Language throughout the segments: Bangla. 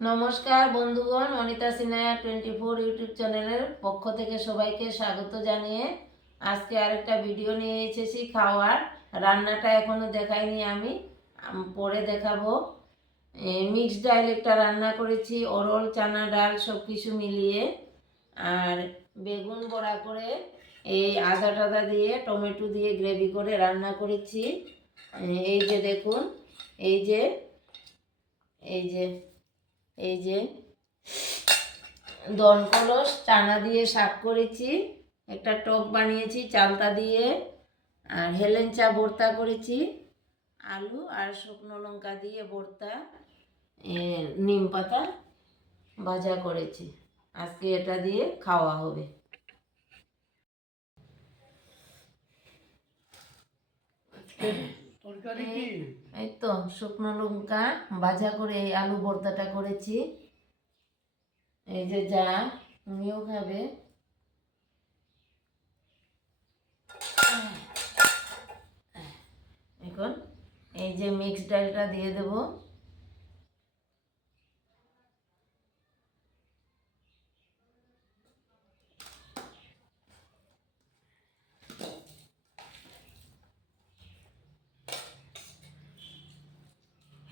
নমস্কার বন্ধুগণ, অনিতা সিনহা 24 ইউটিউব চ্যানেলের পক্ষ থেকে সবাইকে স্বাগত জানিয়ে আজকে আরেকটা ভিডিও নিয়ে এসেছি খাওয়ার। রান্নাটা এখনো দেখাইনি, আমি পরে দেখাবো। মিক্সড ডাল একটা রান্না করেছি, অরল চানা ডাল সব কিছু মিলিয়ে। আর বেগুন বড়া করে এই আদা টাদা দিয়ে টমেটো দিয়ে গ্রেভি করে রান্না করেছি। এই যে দেখুন, এই যে এই যে এই যে দনকলস চানা দিয়ে শাক করেছি, একটা টক বানিয়েছি চালতা দিয়ে, আর হেলেঞ্চা ভর্তা করেছি, আলু আর শুকনো লঙ্কা দিয়ে ভর্তা, নিম পাতা ভাজা করেছি। আজকে এটা দিয়ে খাওয়া হবে। এই তো শুকনো লঙ্কা ভাজা করে এই আলু ভর্তাটা করেছি। এই যে যা তুমিও খাবে। এখন এই যে মিক্স ডালটা দিয়ে দেব।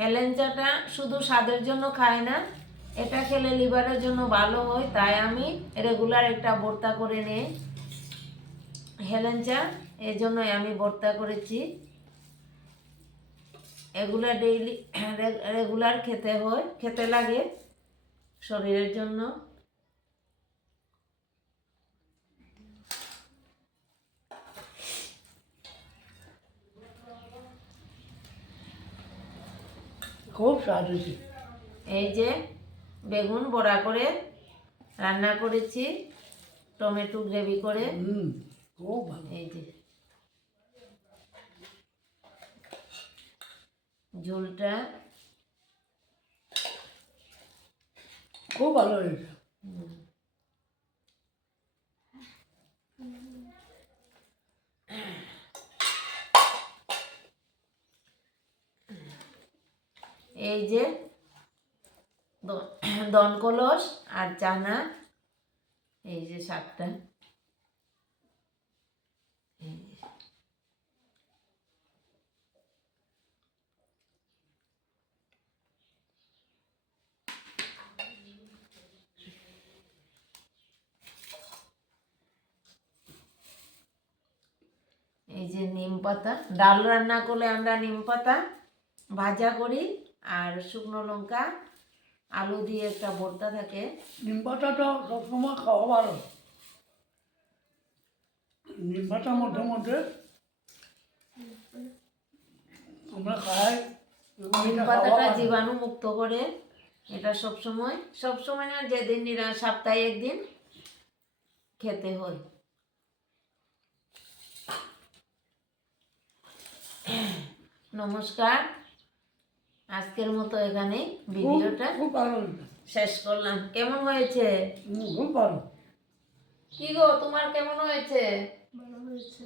হেলেঞ্চাটা শুধু স্বাদের জন্য খাই না, এটা খেলে লিভারের জন্য ভালো হয়, তাই আমি রেগুলার একটা ভর্তা করে নিই হেলেঞ্চা, এই জন্যই আমি ভর্তা করেছি। এগুলা ডেইলি রেগুলার খেতে হয়, খেতে লাগে শরীরের জন্য। খুব স্বাদ হয়েছে। এই যে বেগুন বড়া করে রান্না করেছি, টমেটো গ্রেভি করে। খুব ভালো। এই যে ঝোলটা খুব ভালো হয়েছে। এই যে দনকলস আর চানা, এই যে শাকটা, এই যে নিম পাতা। ডাল রান্না করলে আমরা নিম পাতা ভাজা করি, আর শুকনো লঙ্কা আলু দিয়ে একটা ভর্তা থাকে। নিম পাতাটা সবসময় খাওয়া ভালো। নিম পাতা মধ্যে মধ্যে আমরা খাই। নিম পাতাটা জীবাণু মুক্ত করে। এটা সবসময় না, যেদিন সপ্তাহে একদিন খেতে হয়। নমস্কার, আজকের মতো এখানে ভিডিওটা খুব ভালো হয়েছে। শেষ করলাম। কেমন হয়েছে? খুব ভালো। কি গো, তোমার কেমন হয়েছে? ভালো হয়েছে।